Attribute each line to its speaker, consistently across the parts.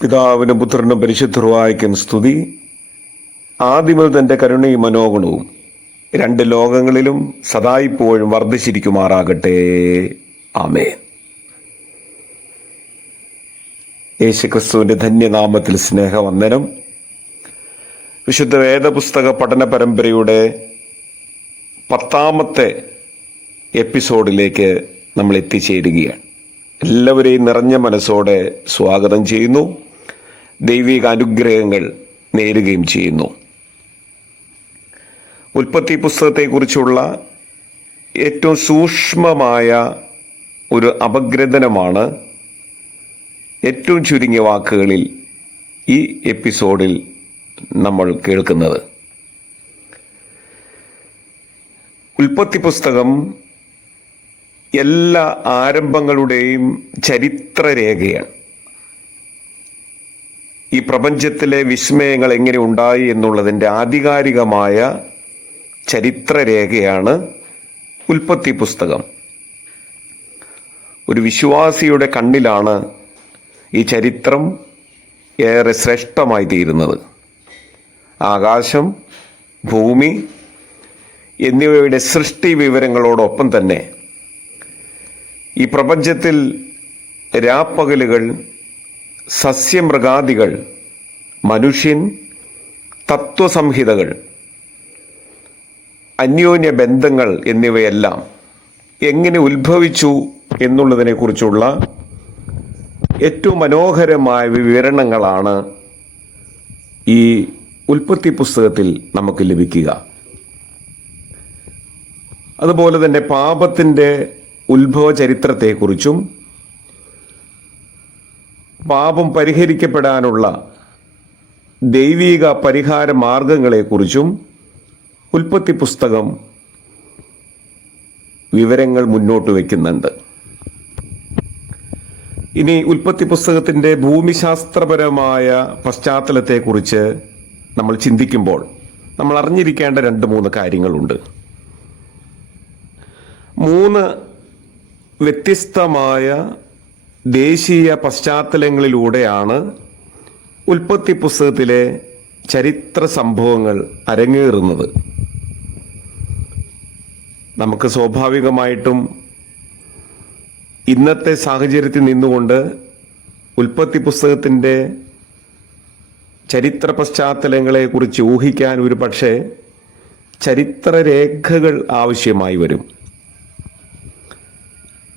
Speaker 1: പിതാവിനും പുത്രനും പരിശുദ്ധർവായിക്കും സ്തുതി. ആദ്യമൽ തന്റെ കരുണയും മനോഗുണവും രണ്ട് ലോകങ്ങളിലും സദായിപ്പോഴും വർദ്ധിച്ചിരിക്കുമാറാകട്ടെ. ആമേ യേശുക്രിസ്തുവിന്റെ ധന്യനാമത്തിൽ സ്നേഹവന്ദനം. വിശുദ്ധ വേദപുസ്തക പഠന പരമ്പരയുടെ പത്താമത്തെ എപ്പിസോഡിലേക്ക് നമ്മൾ എത്തിച്ചേരുകയാണ്. എല്ലാവരെയും നിറഞ്ഞ മനസ്സോടെ സ്വാഗതം ചെയ്യുന്നു. ദൈവിക അനുഗ്രഹങ്ങൾ നേരുകയും ചെയ്യുന്നു. ഉൽപ്പത്തി പുസ്തകത്തെക്കുറിച്ചുള്ള ഏറ്റവും സൂക്ഷ്മമായ ഒരു അപഗ്രഥനമാണ് ഏറ്റവും ചുരുങ്ങിയ വാക്കുകളിൽ ഈ എപ്പിസോഡിൽ നമ്മൾ കേൾക്കുന്നത്. ഉൽപ്പത്തി പുസ്തകം എല്ലാ ആരംഭങ്ങളുടെയും ചരിത്രരേഖയാണ്. ഈ പ്രപഞ്ചത്തിലെ വിസ്മയങ്ങൾ എങ്ങനെ ഉണ്ടായി എന്നുള്ളതിന്റെ ആധികാരികമായ ചരിത്രരേഖയാണ് ഉൽപ്പത്തി പുസ്തകം. ഒരു വിശ്വാസിയുടെ കണ്ണിലാണ് ഈ ചരിത്രം ഏറെ ശ്രേഷ്ഠമായി തീരുന്നത്. ആകാശം ഭൂമി എന്നിവയുടെ സൃഷ്ടി വിവരങ്ങളോടൊപ്പം തന്നെ ഈ പ്രപഞ്ചത്തിൽ രാപ്പകലുകൾ സസ്യമൃഗാദികൾ മനുഷ്യൻ തത്വസംഹിതകൾ അന്യോന്യ ബന്ധങ്ങൾ എന്നിവയെല്ലാം എങ്ങനെ ഉത്ഭവിച്ചു എന്നുള്ളതിനെക്കുറിച്ചുള്ള ഏറ്റവും മനോഹരമായ വിവരണങ്ങളാണ് ഈ ഉൽപ്പത്തി പുസ്തകത്തിൽ നമുക്ക് ലഭിക്കുക. അതുപോലെ തന്നെ പാപത്തിന്റെ ഉത്ഭവ ചരിത്രത്തെക്കുറിച്ചും പാപം പരിഹരിക്കപ്പെടാനുള്ള ദൈവിക പരിഹാര മാർഗങ്ങളെക്കുറിച്ചും ഉൽപ്പത്തി പുസ്തകം വിവരങ്ങൾ മുന്നോട്ട് വയ്ക്കുന്നുണ്ട് ഇനി ഉൽപ്പത്തി പുസ്തകത്തിന്റെ ഭൂമിശാസ്ത്രപരമായ പശ്ചാത്തലത്തെക്കുറിച്ച് നമ്മൾ ചിന്തിക്കുമ്പോൾ നമ്മൾ അറിഞ്ഞിരിക്കേണ്ട രണ്ട് മൂന്ന് കാര്യങ്ങളുണ്ട്. മൂന്ന് വ്യത്യസ്തമായ ദേശീയ പശ്ചാത്തലങ്ങളിലൂടെയാണ് ഉൽപ്പത്തി പുസ്തകത്തിലെ ചരിത്ര സംഭവങ്ങൾ അരങ്ങേറുന്നത്. നമുക്ക് സ്വാഭാവികമായിട്ടും ഇന്നത്തെ സാഹചര്യത്തിൽ നിന്നുകൊണ്ട് ഉൽപ്പത്തി പുസ്തകത്തിന്റെ ചരിത്ര പശ്ചാത്തലങ്ങളെക്കുറിച്ച് ഊഹിക്കാൻ ഒരു പക്ഷേ ചരിത്രരേഖകൾ ആവശ്യമായി വരും.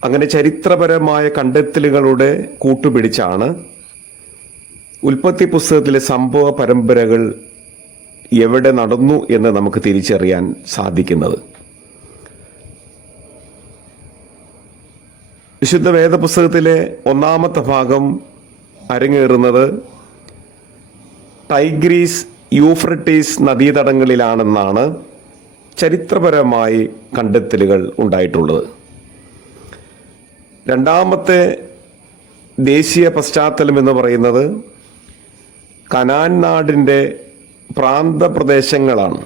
Speaker 1: അങ്ങനെ ചരിത്രപരമായ കണ്ടെത്തലുകളുടെ കൂട്ടുപിടിച്ചാണ് ഉൽപ്പത്തി പുസ്തകത്തിലെ സംഭവ പരമ്പരകൾ എവിടെ നടന്നു എന്ന് നമുക്ക് തിരിച്ചറിയാൻ സാധിക്കുന്നത്. വിശുദ്ധ വേദപുസ്തകത്തിലെ ഒന്നാമത്തെ ഭാഗം അരങ്ങേറുന്നത് ടൈഗ്രീസ് യൂഫ്രട്ടീസ് നദീതടങ്ങളിലാണെന്നാണ് ചരിത്രപരമായി കണ്ടെത്തലുകൾ ഉണ്ടായിട്ടുള്ളത്. രണ്ടാമത്തെ ദേശീയ പശ്ചാത്തലം എന്ന് പറയുന്നത് കനാൻ നാടിന്റെ പ്രാന്തപ്രദേശങ്ങളാണ്.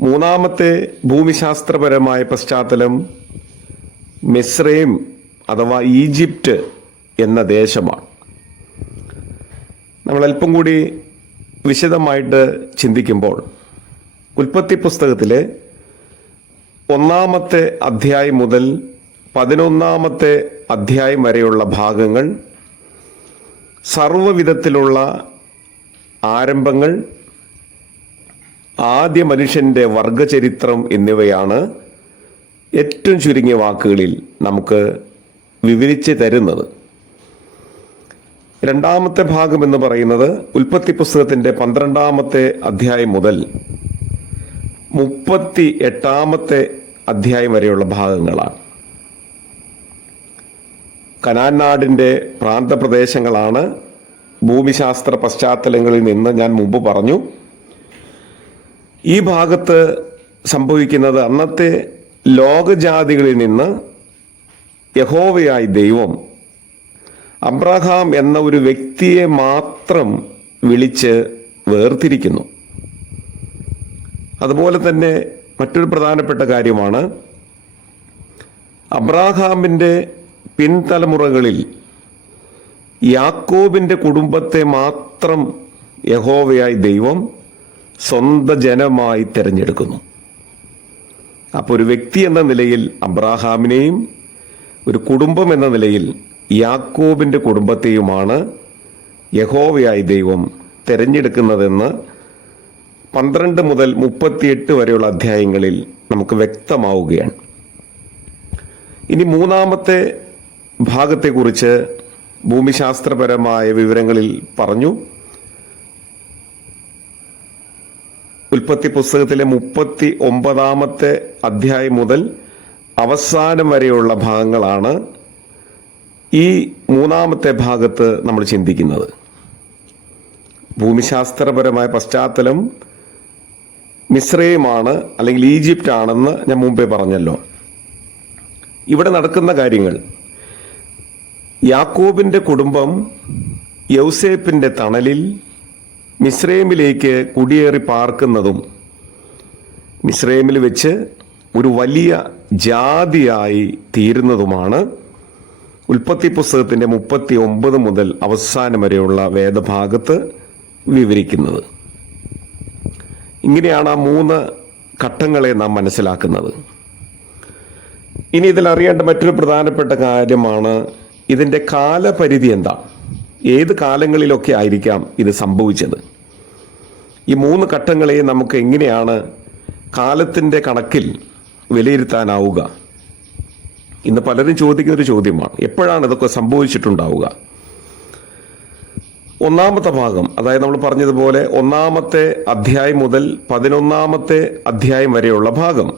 Speaker 1: മൂന്നാമത്തെ ഭൂമിശാസ്ത്രപരമായ പശ്ചാത്തലം മിസ്രൈം അഥവാ ഈജിപ്റ്റ് എന്ന ദേശമാണ്. നമ്മൾ അല്പം കൂടി വിശദമായിട്ട് ചിന്തിക്കുമ്പോൾ ഉൽപ്പത്തി പുസ്തകത്തിലെ ഒന്നാമത്തെ അധ്യായം മുതൽ പതിനൊന്നാമത്തെ അധ്യായം വരെയുള്ള ഭാഗങ്ങൾ സർവവിധത്തിലുള്ള ആരംഭങ്ങൾ ആദ്യ മനുഷ്യന്റെ വർഗചരിത്രം എന്നിവയാണ് ഏറ്റവും ചുരുങ്ങിയ വാക്കുകളിൽ നമുക്ക് വിവരിച്ച് തരുന്നത്. രണ്ടാമത്തെ ഭാഗം എന്ന് പറയുന്നത് ഉൽപ്പത്തി പുസ്തകത്തിന്റെ പന്ത്രണ്ടാമത്തെ അധ്യായം മുതൽ മുപ്പത്തി എട്ടാമത്തെ അധ്യായം വരെയുള്ള ഭാഗങ്ങളാണ്. കനാൻ നാടിന്റെ പ്രാന്തപ്രദേശങ്ങളാണ്. ഭൂമിശാസ്ത്ര പശ്ചാത്തലങ്ങളിൽ നിന്ന് ഞാൻ മുമ്പ് പറഞ്ഞു. ഈ ഭാഗത്ത് സംഭവിക്കുന്നത് അന്നത്തെ ലോകജാതികളിൽ നിന്ന് യഹോവയായി ദൈവം അബ്രഹാം എന്ന ഒരു വ്യക്തിയെ മാത്രം വിളിച്ച് വേർതിരിക്കുന്നു. അതുപോലെ തന്നെ മറ്റൊരു പ്രധാനപ്പെട്ട കാര്യമാണ് അബ്രാഹാമിന്റെ പിൻതലമുറകളിൽ യാക്കോബിന്റെ കുടുംബത്തെ മാത്രം യഹോവയായി ദൈവം സ്വന്തം ജനമായി തിരഞ്ഞെടുക്കുന്നു. അപ്പോൾ ഒരു വ്യക്തി എന്ന നിലയിൽ അബ്രാഹാമിനെയും ഒരു കുടുംബം എന്ന നിലയിൽ യാക്കോബിന്റെ കുടുംബത്തെയുമാണ് യഹോവയായി ദൈവം തിരഞ്ഞെടുക്കുന്നതെന്ന് പന്ത്രണ്ട് മുതൽ മുപ്പത്തിയെട്ട് വരെയുള്ള അധ്യായങ്ങളിൽ നമുക്ക് വ്യക്തമാവുകയാണ്. ഇനി മൂന്നാമത്തെ ഭാഗത്തെക്കുറിച്ച് ഭൂമിശാസ്ത്രപരമായ വിവരങ്ങളിൽ പറഞ്ഞു. ഉൽപ്പത്തി പുസ്തകത്തിലെ മുപ്പത്തി ഒമ്പതാമത്തെ അധ്യായം മുതൽ അവസാനം വരെയുള്ള ഭാഗങ്ങളാണ് ഈ മൂന്നാമത്തെ ഭാഗത്ത് നമ്മൾ ചിന്തിക്കുന്നത്. ഭൂമിശാസ്ത്രപരമായ പശ്ചാത്തലം മിശ്രയുമാണ് അല്ലെങ്കിൽ ഈജിപ്റ്റ് ആണെന്ന് ഞാൻ മുമ്പേ പറഞ്ഞല്ലോ. ഇവിടെ നടക്കുന്ന കാര്യങ്ങൾ. യാക്കോബിന്റെ കുടുംബം യൗസേപ്പിന്റെ തണലിൽ മിശ്രൈമിലേക്ക് കുടിയേറി പാർക്കുന്നതും മിശ്രൈമിൽ വെച്ച് ഒരു വലിയ ജാതിയായി തീരുന്നതുമാണ് ഉൽപ്പത്തി പുസ്തകത്തിന്റെ മുപ്പത്തി ഒമ്പത് മുതൽ അവസാനം വരെയുള്ള വേദഭാഗത്ത് വിവരിക്കുന്നത്. ഇങ്ങനെയാണ് ആ മൂന്ന് ഘട്ടങ്ങളെ നാം മനസ്സിലാക്കുന്നത്. ഇനി ഇതിൽ അറിയേണ്ട മറ്റൊരു പ്രധാനപ്പെട്ട കാര്യമാണ് ഇതിന്റെ കാലപരിധി എന്താ? ഏത് കാലങ്ങളിലൊക്കെ ആയിരിക്കാം ഇത് സംഭവിച്ചത്? ഈ മൂന്ന് ഘട്ടങ്ങളെ നമുക്ക് എങ്ങനെയാണ് കാലത്തിന്റെ കണക്കിൽ വിലയിരുത്താനാവുക? ഇന്ന് പലരും ചോദിക്കുന്ന ഒരു ചോദ്യമാണ്. എപ്പോഴാണ് ഇതൊക്കെ സംഭവിച്ചിട്ടുണ്ടാവുക? ഒന്നാമത്തെ ഭാഗം അതായത് നമ്മൾ പറഞ്ഞതുപോലെ ഒന്നാമത്തെ അധ്യായം മുതൽ പതിനൊന്നാമത്തെ അധ്യായം വരെയുള്ള ഭാഗം.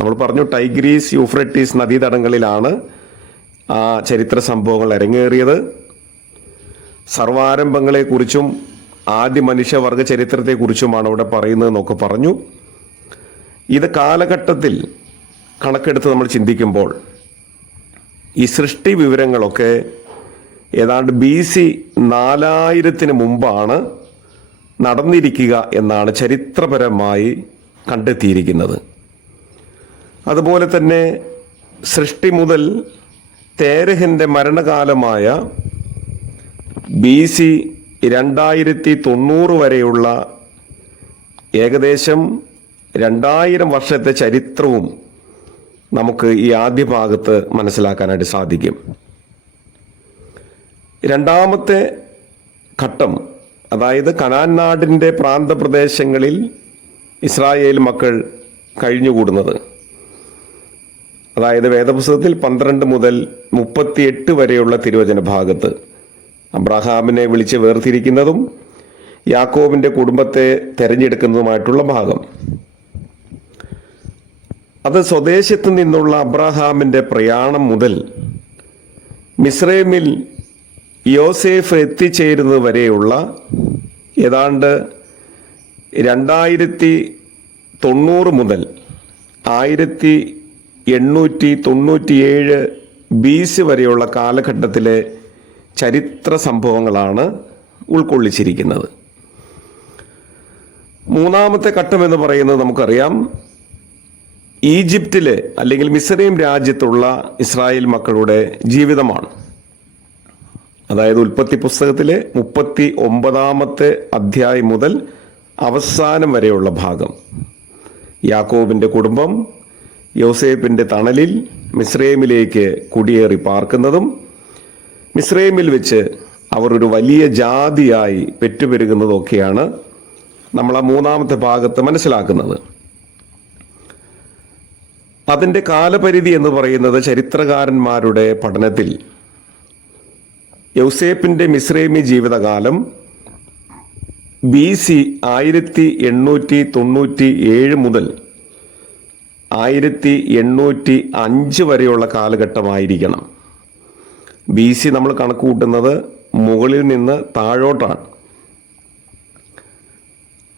Speaker 1: നമ്മൾ പറഞ്ഞു ടൈഗ്രീസ് യൂഫ്രട്ടീസ് നദീതടങ്ങളിലാണ് ആ ചരിത്ര സംഭവങ്ങൾ അരങ്ങേറിയത്. സർവാരംഭങ്ങളെക്കുറിച്ചും ആദ്യ മനുഷ്യവർഗ ചരിത്രത്തെക്കുറിച്ചുമാണ് അവിടെ പറയുന്നത് എന്നൊക്കെ പറഞ്ഞു. ഇത് കാലഘട്ടത്തിൽ കണക്കെടുത്ത് നമ്മൾ ചിന്തിക്കുമ്പോൾ ഈ സൃഷ്ടി വിവരങ്ങളൊക്കെ ഏതാണ്ട് ബി സി നാലായിരത്തിന് മുമ്പാണ് നടന്നിരിക്കുക എന്നാണ് ചരിത്രപരമായി കണ്ടെത്തിയിരിക്കുന്നത്. അതുപോലെ തന്നെ സൃഷ്ടി മുതൽ തേരഹിന്റെ മരണകാലമായ ബി സി രണ്ടായിരത്തി തൊണ്ണൂറ് വരെയുള്ള ഏകദേശം രണ്ടായിരം വർഷത്തെ ചരിത്രവും നമുക്ക് ഈ ആദ്യ ഭാഗത്ത് മനസ്സിലാക്കാനായിട്ട് സാധിക്കും. രണ്ടാമത്തെ ഘട്ടം അതായത് കനാൻ നാടിന്റെ പ്രാന്തപ്രദേശങ്ങളിൽ ഇസ്രായേൽ മക്കൾ കഴിഞ്ഞുകൂടുന്നത്. അതായത് വേദപുസ്തകത്തിൽ പന്ത്രണ്ട് മുതൽ മുപ്പത്തിയെട്ട് വരെയുള്ള തിരുവചന ഭാഗത്ത്. അബ്രഹാമിനെ വിളിച്ച് വേർതിരിക്കുന്നതും യാക്കോബിന്റെ കുടുംബത്തെ തെരഞ്ഞെടുക്കുന്നതുമായിട്ടുള്ള ഭാഗം. അത് സ്വദേശത്ത് നിന്നുള്ള അബ്രഹാമിന്റെ പ്രയാണം മുതൽ മിസ്രൈമിൽ യോസേഫ് എത്തിച്ചേരുന്നത് വരെയുള്ള ഏതാണ്ട് രണ്ടായിരത്തി തൊണ്ണൂറ് മുതൽ ആയിരത്തി എണ്ണൂറ്റി തൊണ്ണൂറ്റിയേഴ് ബി സി വരെയുള്ള കാലഘട്ടത്തിലെ ചരിത്ര സംഭവങ്ങളാണ് ഉൾക്കൊള്ളിച്ചിരിക്കുന്നത്. മൂന്നാമത്തെ ഘട്ടം എന്ന് പറയുന്നത് നമുക്കറിയാം. ഈജിപ്തിലെ അല്ലെങ്കിൽ മിസ്രൈം രാജ്യത്തുള്ള ഇസ്രായേൽ മക്കളുടെ ജീവിതമാണ്. അതായത് ഉൽപ്പത്തി പുസ്തകത്തിലെ മുപ്പത്തി ഒമ്പതാമത്തെ അധ്യായം മുതൽ അവസാനം വരെയുള്ള ഭാഗം. യാക്കോബിന്റെ കുടുംബം യോസേപ്പിന്റെ തണലിൽ മിസ്രൈമിലേക്ക് കുടിയേറി പാർക്കുന്നതും മിസ്രൈമിൽ വെച്ച് അവർ ഒരു വലിയ ജാതിയായി പെറ്റുപെരുകുന്നതൊക്കെയാണ് നമ്മൾ ആ മൂന്നാമത്തെ ഭാഗത്ത് മനസ്സിലാക്കുന്നത്. അതിന്റെ കാലപരിധി എന്ന് പറയുന്നത് ചരിത്രകാരന്മാരുടെ പഠനത്തിൽ യൗസേപ്പിന്റെ മിസ്രൈമി ജീവിതകാലം ബി സി ആയിരത്തി എണ്ണൂറ്റി തൊണ്ണൂറ്റി ഏഴ് മുതൽ ആയിരത്തി എണ്ണൂറ്റി അഞ്ച് വരെയുള്ള കാലഘട്ടമായിരിക്കണം. ബി സി നമ്മൾ കണക്ക് കൂട്ടുന്നത് മുകളിൽ നിന്ന് താഴോട്ടാണ്.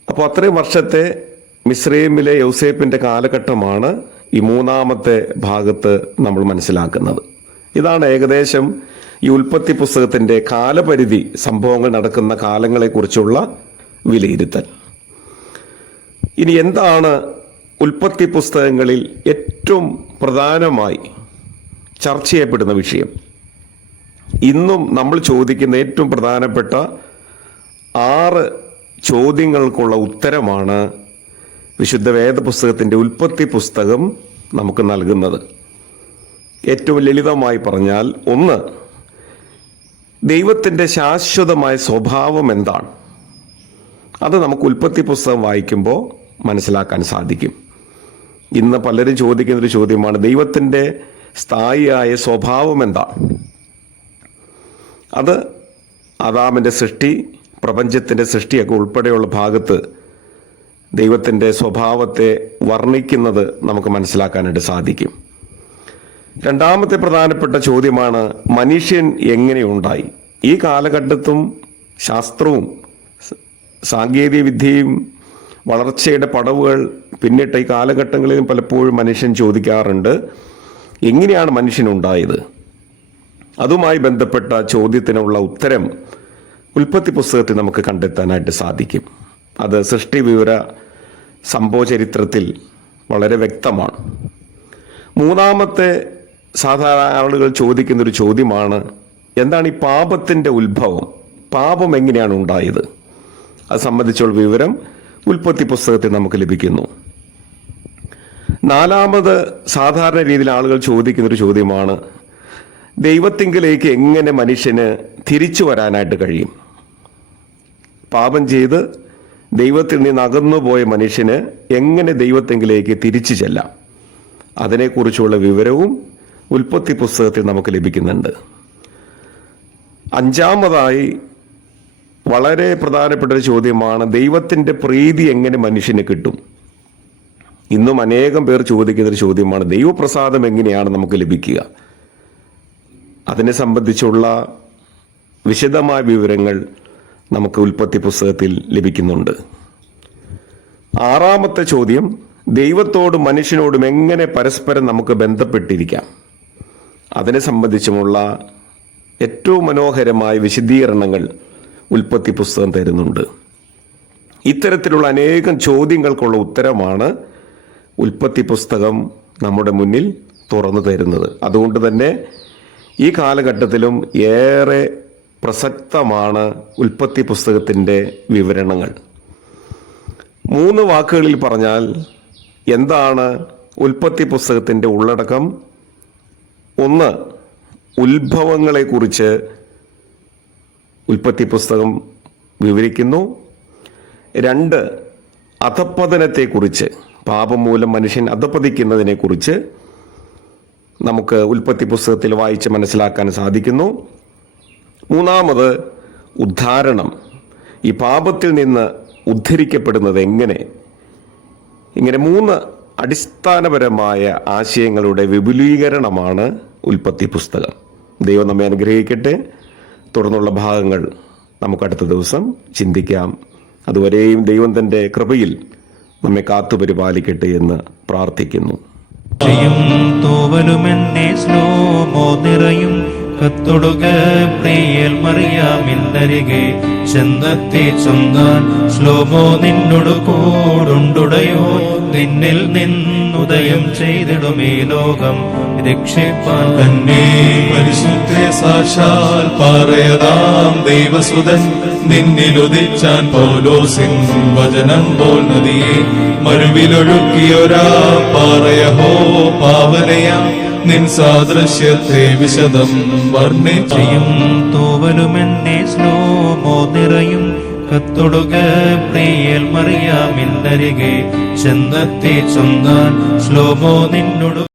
Speaker 1: അപ്പോൾ അത്രയും വർഷത്തെ മിശ്രീമിലെ യൗസേപ്പിന്റെ കാലഘട്ടമാണ് ഈ മൂന്നാമത്തെ ഭാഗത്ത് നമ്മൾ മനസ്സിലാക്കുന്നത്. ഇതാണ് ഏകദേശം ഈ ഉൽപ്പത്തി പുസ്തകത്തിന്റെ കാലപരിധി സംഭവങ്ങൾ നടക്കുന്ന കാലങ്ങളെക്കുറിച്ചുള്ള വിലയിരുത്തൽ. ഇനി എന്താണ് ഉൽപ്പത്തി പുസ്തകങ്ങളിൽ ഏറ്റവും പ്രധാനമായി ചർച്ച ചെയ്യപ്പെടുന്ന വിഷയം? ഇന്നും നമ്മൾ ചോദിക്കുന്ന ഏറ്റവും പ്രധാനപ്പെട്ട ആറ് ചോദ്യങ്ങൾക്കുള്ള ഉത്തരമാണ് വിശുദ്ധ വേദപുസ്തകത്തിന്റെ ഉൽപ്പത്തി പുസ്തകം നമുക്ക് നൽകുന്നത്. ഏറ്റവും ലളിതമായി പറഞ്ഞാൽ ഒന്ന് ദൈവത്തിന്റെ ശാശ്വതമായ സ്വഭാവം എന്താണ്? അത് നമുക്ക് ഉൽപ്പത്തി പുസ്തകം വായിക്കുമ്പോൾ മനസ്സിലാക്കാൻ സാധിക്കും. ഇന്ന് പലരും ചോദിക്കുന്നൊരു ചോദ്യമാണ് ദൈവത്തിന്റെ സ്ഥായിയായ സ്വഭാവം എന്താണ്? അത് അദാമിന്റെ സൃഷ്ടി പ്രപഞ്ചത്തിന്റെ സൃഷ്ടിയൊക്കെ ഉൾപ്പെടെയുള്ള ഭാഗത്ത് ദൈവത്തിന്റെ സ്വഭാവത്തെ വർണിക്കുന്നത് നമുക്ക് മനസ്സിലാക്കാനായിട്ട് സാധിക്കും. രണ്ടാമത്തെ പ്രധാനപ്പെട്ട ചോദ്യമാണ് മനുഷ്യൻ എങ്ങനെയുണ്ടായി? ഈ കാലഘട്ടത്തും ശാസ്ത്രവും സാങ്കേതിക വിദ്യയും വളർച്ചയുടെ പടവുകൾ പിന്നിട്ട ഈ കാലഘട്ടങ്ങളിലും പലപ്പോഴും മനുഷ്യൻ ചോദിക്കാറുണ്ട് എങ്ങനെയാണ് മനുഷ്യനുണ്ടായത്? അതുമായി ബന്ധപ്പെട്ട ചോദ്യത്തിനുള്ള ഉത്തരം ഉൽപ്പത്തി പുസ്തകത്തിൽ നമുക്ക് കണ്ടെത്താനായിട്ട് സാധിക്കും. അത് സൃഷ്ടി വിവര സംഭവ ചരിത്രത്തിൽ വളരെ വ്യക്തമാണ്. മൂന്നാമത്തെ സാധാരണ ആളുകൾ ചോദിക്കുന്ന ഒരു ചോദ്യമാണ് എന്താണ് ഈ പാപത്തിന്റെ ഉത്ഭവം? പാപം എങ്ങനെയാണ് ഉണ്ടായത്? അത് സംബന്ധിച്ചുള്ള വിവരം ഉൽപ്പത്തി പുസ്തകത്തിൽ നമുക്ക് ലഭിക്കുന്നു. നാലാമത് സാധാരണ രീതിയിൽ ആളുകൾ ചോദിക്കുന്ന ഒരു ചോദ്യമാണ് ദൈവത്തിങ്കിലേക്ക് എങ്ങനെ മനുഷ്യന് തിരിച്ചു വരാനായിട്ട് കഴിയും? പാപം ചെയ്ത് ദൈവത്തിൽ നിന്ന് അകന്നുപോയ മനുഷ്യന് എങ്ങനെ ദൈവത്തെങ്കിലേക്ക് തിരിച്ചു ചെല്ലാം? അതിനെക്കുറിച്ചുള്ള വിവരവും ഉൽപ്പത്തി പുസ്തകത്തിൽ നമുക്ക് ലഭിക്കുന്നുണ്ട്. അഞ്ചാമതായി വളരെ പ്രധാനപ്പെട്ട ഒരു ചോദ്യമാണ് ദൈവത്തിന്റെ പ്രീതി എങ്ങനെ മനുഷ്യന് കിട്ടും? ഇന്നും അനേകം പേർ ചോദിക്കുന്ന ഒരു ചോദ്യമാണ് ദൈവപ്രസാദം എങ്ങനെയാണ് നമുക്ക് ലഭിക്കുക? അതിനെ സംബന്ധിച്ചുള്ള വിശദമായ വിവരങ്ങൾ നമുക്ക് ഉൽപ്പത്തി പുസ്തകത്തിൽ ലഭിക്കുന്നുണ്ട്. ആറാമത്തെ ചോദ്യം ദൈവത്തോടും മനുഷ്യനോടും എങ്ങനെ പരസ്പരം നമുക്ക് ബന്ധപ്പെട്ടിരിക്കാം? അതിനെ സംബന്ധിച്ചുമുള്ള ഏറ്റവും മനോഹരമായ വിശദീകരണങ്ങൾ ഉൽപ്പത്തി പുസ്തകം തരുന്നുണ്ട്. ഇത്തരത്തിലുള്ള അനേകം ചോദ്യങ്ങൾക്കുള്ള ഉത്തരമാണ് ഉൽപ്പത്തി പുസ്തകം നമ്മുടെ മുന്നിൽ തുറന്നു തരുന്നത്. അതുകൊണ്ട് തന്നെ ഈ കാലഘട്ടത്തിലും ഏറെ പ്രസക്തമാണ് ഉൽപ്പത്തി പുസ്തകത്തിന്റെ വിവരണങ്ങൾ. മൂന്ന് വാക്കുകളിൽ പറഞ്ഞാൽ എന്താണ് ഉൽപ്പത്തി പുസ്തകത്തിന്റെ ഉള്ളടക്കം? ഒന്ന് ഉത്ഭവങ്ങളെക്കുറിച്ച് ഉൽപ്പത്തി പുസ്തകം വിവരിക്കുന്നു. രണ്ട് അധപ്പതനത്തെക്കുറിച്ച് പാപം മൂലം മനുഷ്യൻ അധപ്പതിക്കുന്നതിനെക്കുറിച്ച് നമുക്ക് ഉൽപ്പത്തി പുസ്തകത്തിൽ വായിച്ച് മനസ്സിലാക്കാൻ സാധിക്കുന്നു. മൂന്നാമത് ഉദ്ധാരണം. ഈ പാപത്തിൽ നിന്ന് ഉദ്ധരിക്കപ്പെടുന്നത് എങ്ങനെ? ഇങ്ങനെ മൂന്ന് അടിസ്ഥാനപരമായ ആശയങ്ങളുടെ വിപുലീകരണമാണ് ഉൽപ്പത്തി പുസ്തകം. ദൈവം നമ്മെ അനുഗ്രഹിക്കട്ടെ. തുടർന്നുള്ള ഭാഗങ്ങൾ നമുക്ക് അടുത്ത ദിവസം ചിന്തിക്കാം. അതുവരെയും ദൈവം തന്റെ കൃപയിൽ നമ്മെ കാത്തുപരിപാലിക്കട്ടെ എന്ന് പ്രാർത്ഥിക്കുന്നു.
Speaker 2: തൂവലുമെന്നെ സ്നോമോ നിറയും. കത്തൊടുക പ്രിയൽ മറിയാമിന്നരികെ. ചെന്നത്തെ ചൊന്നാൻ ശ്ലോമോ നിന്നോട് നിന്നിൽ നിന്നുദയം ചെയ്തിടുമേ ലോകം. രക്ഷിപ്പാൻ
Speaker 3: തന്നെ. പരിശുദ്ധ സാക്ഷാൽ പറയതാം ദൈവസുതൻ. നിന്നിലുദിച്ചാൻ പൗലോസിൻ വചനം പോൽ നദിയെ. മരുവിലൊഴുക്കിയൊരാ പറയഹോ പാവനയാ. നിൻ സാദൃശ്യത്തെ വിശദം
Speaker 2: വർണിച്ചയും തൂവലുമെന്നെ സ്ലോമോ നിറയും. കത്തൊടുക പ്രിയൽ മറിയാമിന്നരികെ ചെന്നെത്തി ചൊന്നാൻ ശ്ലോമോ നിന്നോട്